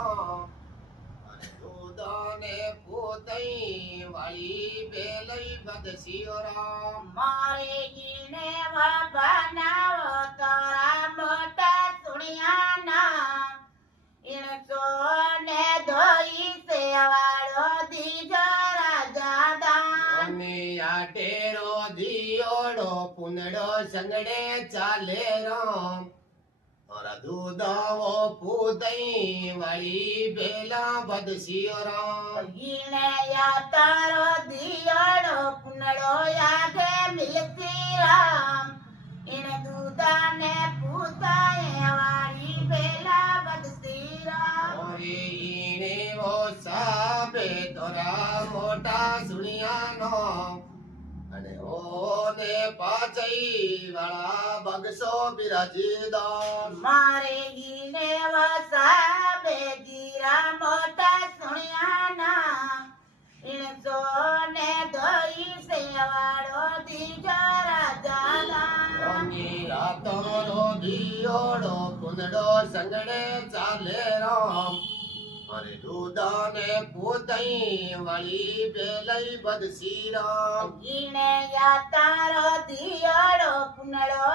રામ દૂધ ને પોતઈ વાળી બેલઈ બધસીઓ રામ મારે ગીને બનાવો તારા મોટા સુણિયાના ઇણસો ને ધોઈ સેવાળો દીજો રાજા દાન અને આટેરો દિયોડો પુનડો સંગડે ચાલે રામ દૂધાવો પૂતઈ વાળી બેલા બધસીઓ રામ ગીને યા તારો દિયોડો પુનડો યાગે મિલતી રામ ઇણ દૂધાને પૂતાએ વાળી બેલા બધસી રામ ઓરે ઈને વો સાબે તોરા મોટા સુણિયાનો અને ઓને પાચઈ વાળા બગસો બિરાજીદાર મારે ગીને વસાબે ગીરા મોટા સુણિયાના ઇણસો ને ધોઈ સેવાળો દીજો રાજા દાન રાતનો દિયોડો કુંડો સંગડે ચાલે રામ અરે દૂધાને પોતઈ વાળી બેલઈ બધસી રામ ગીને યા તારો દિયોડો પુનડો